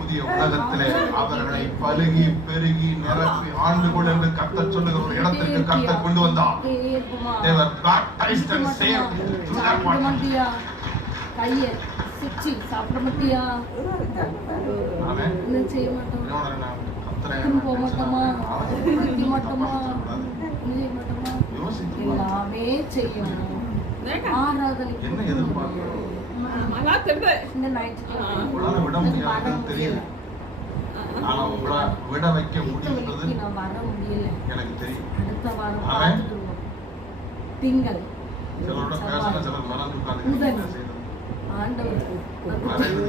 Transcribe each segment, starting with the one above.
புதிய உலகத்திலே அவர்களை பலுகி பெருகி நிரப்பி ஆண்டுகள் என்று கர்த்தர் சொல்லுகிற ஒரு இடத்திற்கு கர்த்தர் கொண்டு வந்தார். They were baptized and saved through that water. கையை சுச்சி சாப்பிட மாட்டியா? ஆமென். என்ன செய்ய மாட்டோம்? போக மாட்டோமா? குடிக்க மாட்டோமா? செய்ய மாட்டோமா? எல்லாமே செய்யணும். ஆராதனை என்ன எதிர்பார்க்கிறோம்? இந்த ஞாயிற்றுக்கிழமை உங்களால விட முடியாதுன்னு தெரியும். ஆனா உங்களால விட வைக்க முடியும்ன்றது நான் வர முடியல. எனக்கு தெரியும். அடுத்த வாரம் பார்த்துடுவோம். திங்கள் சிலரோட பேசணும், சிலர் மறந்து உட்கார்ந்து ஆண்டவருக்கு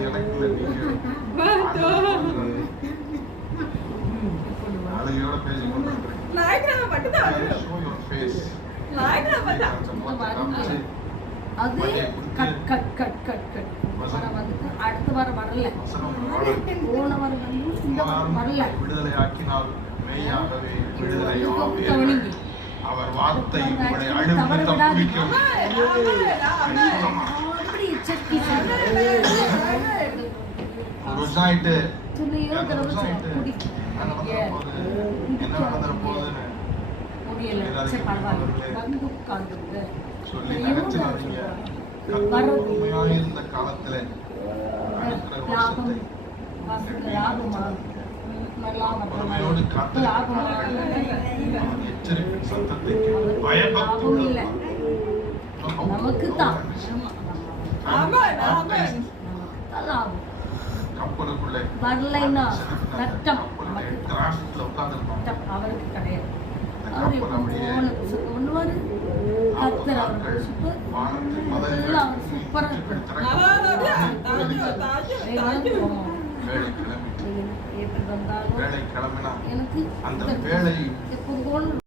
எனக்கு இல்லை, நீங்க அழகையோட பேசி கொண்டிருக்கிறேன். அது cut cut cut cut cut அடுத்த வாரம் வரல, போன வாரம் வந்து இந்த வாரம் வரல. விடுதலை ஆக்கினால் மெய்யாகவே விடுதலை அவர் வார்த்தை உங்களை அழுத்த பிடிக்கும். என்ன நடந்துற போகுதுன்னு சொல்லி நினைச்சாதீங்க. உண்மையாயிருந்த காலத்துல பொறுமையோடு எச்சரிப்பின் சத்தத்தை கப்பலுக்குள்ளே வரலைன்னா நட்டம் உட்கார்ந்து அவருக்கு கிடையாது. ஒன்றுவாரு கத்தர் அவர் சூப்பரா வேலை கிளம்பினா அந்த வேலை